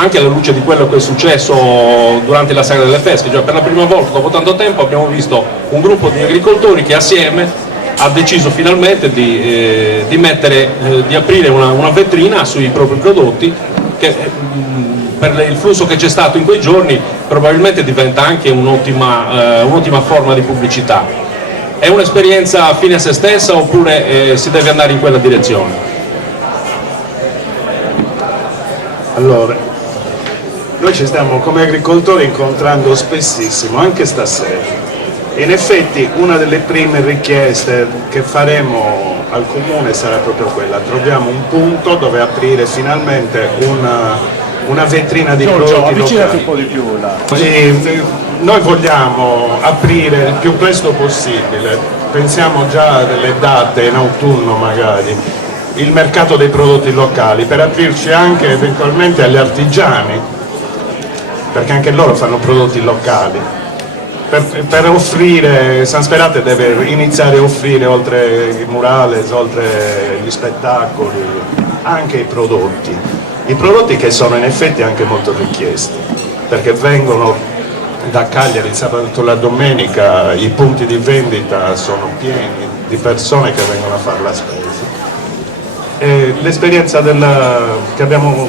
anche alla luce di quello che è successo durante la Sagra delle Fesche, cioè per la prima volta dopo tanto tempo abbiamo visto un gruppo di agricoltori che assieme ha deciso finalmente di aprire una vetrina sui propri prodotti che per il flusso che c'è stato in quei giorni probabilmente diventa anche un'ottima forma di pubblicità. È un'esperienza fine a se stessa oppure si deve andare in quella direzione? Allora, noi ci stiamo come agricoltori incontrando spessissimo, anche stasera. In effetti una delle prime richieste che faremo al Comune sarà proprio quella: troviamo un punto dove aprire finalmente una vetrina di prodotti locali. Un po' di più là. Noi vogliamo aprire il più presto possibile, pensiamo già a delle date in autunno magari, il mercato dei prodotti locali, per aprirci anche eventualmente agli artigiani, perché anche loro fanno prodotti locali. Per offrire, San Sperate deve iniziare a offrire, oltre i murales, oltre gli spettacoli, anche i prodotti che sono in effetti anche molto richiesti, perché vengono da Cagliari il sabato e la domenica, i punti di vendita sono pieni di persone che vengono a fare la spesa. L'esperienza che abbiamo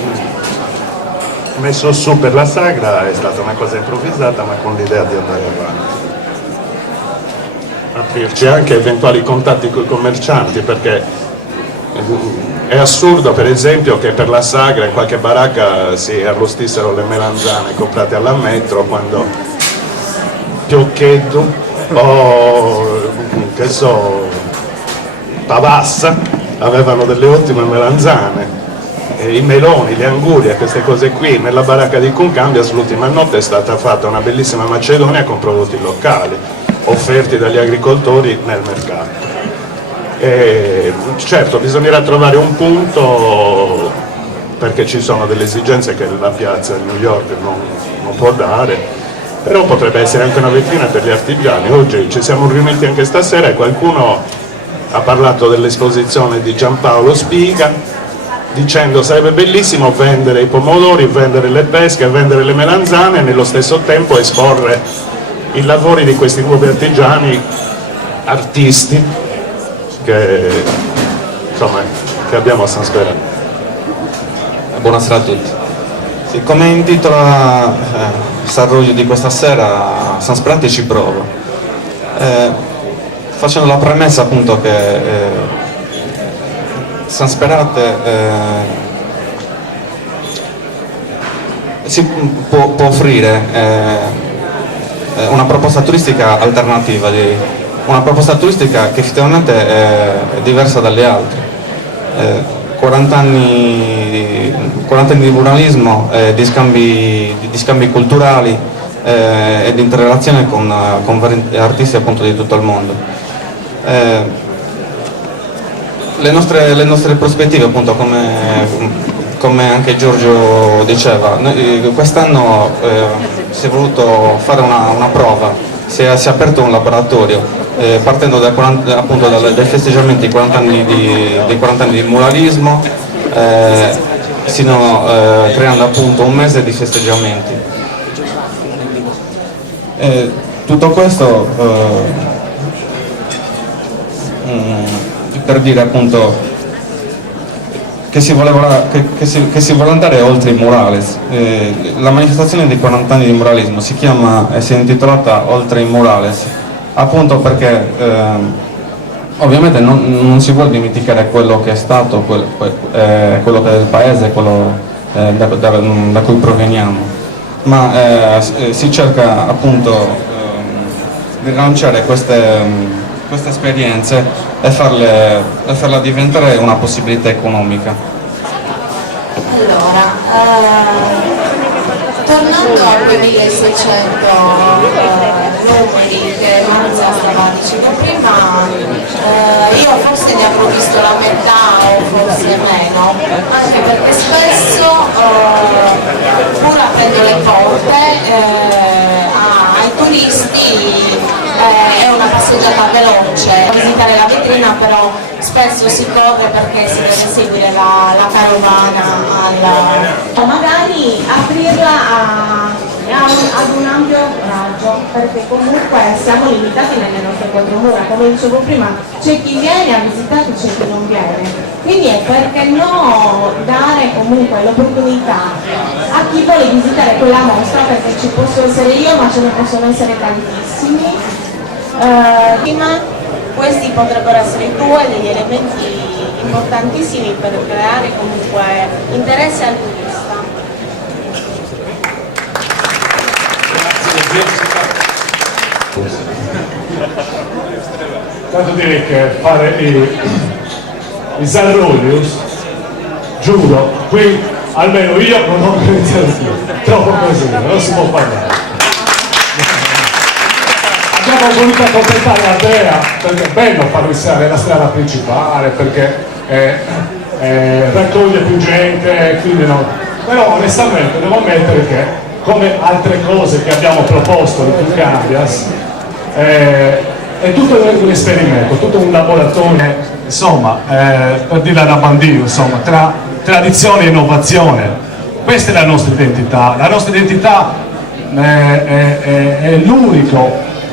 messo su per la Sagra è stata una cosa improvvisata, ma con l'idea di andare avanti, aprirci anche eventuali contatti con i commercianti, perché è assurdo per esempio che per la Sagra in qualche baracca si arrostissero le melanzane comprate alla metro, quando Piocchetto o che so Pavassa avevano delle ottime melanzane. I meloni, le angurie, queste cose qui. Nella baracca di Concambias l'ultima notte è stata fatta una bellissima macedonia con prodotti locali offerti dagli agricoltori nel mercato. Certo, bisognerà trovare un punto, perché ci sono delle esigenze che la piazza di New York non può dare, però potrebbe essere anche una vetrina per gli artigiani. Oggi ci siamo riuniti anche stasera e qualcuno ha parlato dell'esposizione di Giampaolo Spiga, dicendo sarebbe bellissimo vendere i pomodori, vendere le pesche, vendere le melanzane e nello stesso tempo esporre i lavori di questi nuovi artigiani, artisti che abbiamo a San Sperate. Buonasera a tutti. Sì, come intitola Sarroglio di questa sera, San Sperate ci provo, facendo la premessa appunto che San Sperate si può offrire una proposta turistica alternativa, una proposta turistica che effettivamente è diversa dalle altre. 40 anni di pluralismo, di scambi culturali e di interrelazione con vari artisti appunto di tutto il mondo. Le nostre prospettive, appunto, come anche Giorgio diceva, quest'anno si è voluto fare una prova, si è aperto un laboratorio partendo appunto dai festeggiamenti dei 40 anni di muralismo, creando appunto un mese di festeggiamenti. Tutto questo per dire appunto che si vuole andare oltre i murales. La manifestazione dei 40 anni di muralismo si è intitolata Oltre i murales, appunto perché ovviamente non si vuole dimenticare quello che è stato, quello che è del paese, quello da cui proveniamo, ma si cerca appunto di rilanciare queste esperienze e farla diventare una possibilità economica. Allora, tornando a 2600 numeri che Marzia stava dicendo prima, io forse ne avrò visto la metà o forse meno, anche perché spesso pur aprendo le porte ai turisti è una passeggiata veloce, visitare la vetrina vetrina, però spesso si corre perché si deve seguire la carovana o magari aprirla ad un ampio raggio, perché comunque siamo limitati nelle nostre quattro mura, come dicevo prima, c'è chi viene a visitare e c'è chi non viene, quindi è perché no dare comunque l'opportunità a chi vuole visitare quella mostra, perché ci posso essere io ma ce ne possono essere tantissimi. Prima questi potrebbero essere due degli elementi importantissimi per creare comunque interesse al turista. Tanto direi che fare i Sarrulius, giuro, qui almeno io non ho iniziato più, troppo così, non si può parlare. Abbiamo voluto accontentare Andrea, perché è bello far iniziare la strada principale, perché raccoglie più gente, quindi no. Però onestamente devo ammettere che, come altre cose che abbiamo proposto di Più Cambias, è tutto un esperimento, tutto un laboratorio, insomma, per dirla da bambino, insomma, tra tradizione e innovazione. Questa è la nostra identità è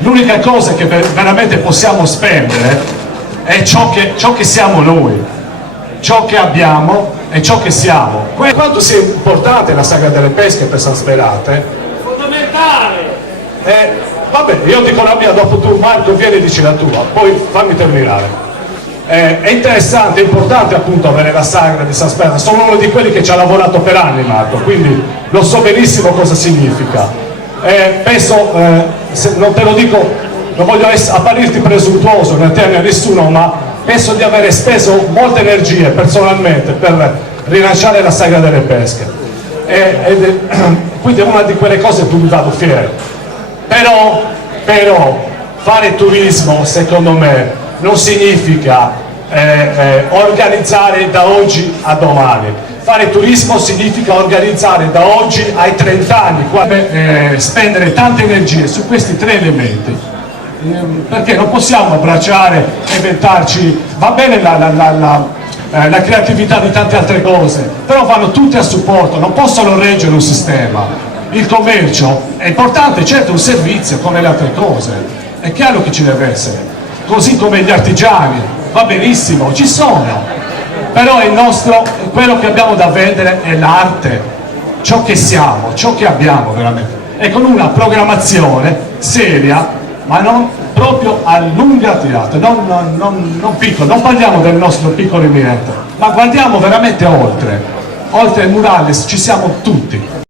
l'unica cosa che veramente possiamo spendere è ciò che siamo noi, ciò che abbiamo e ciò che siamo. Quanto sia importante la sagra delle pesche per San Sperate? Fondamentale! Vabbè, io dico la mia, dopo tu Marco vieni e dici la tua, poi fammi terminare. È interessante, è importante appunto avere la sagra di San Sperate, sono uno di quelli che ci ha lavorato per anni Marco, quindi lo so benissimo cosa significa. Penso, non te lo dico, non voglio apparirti presuntuoso, non teme a nessuno, ma penso di avere speso molte energie personalmente per rilanciare la sagra delle pesche. Quindi è una di quelle cose in cui mi vado fiero. Però fare turismo secondo me non significa organizzare da oggi a domani. Fare turismo significa organizzare da oggi ai 30 anni, spendere tante energie su questi tre elementi, perché non possiamo abbracciare e inventarci, va bene la creatività di tante altre cose, però vanno tutte a supporto, non possono reggere un sistema. Il commercio è importante, certo, un servizio come le altre cose, è chiaro che ci deve essere, così come gli artigiani, va benissimo, ci sono, però il nostro, quello che abbiamo da vendere è l'arte, ciò che siamo, ciò che abbiamo veramente, e con una programmazione seria, ma non proprio a lunga tirata, non piccolo, non parliamo del nostro piccolo imminente, ma guardiamo veramente oltre il murales, ci siamo tutti.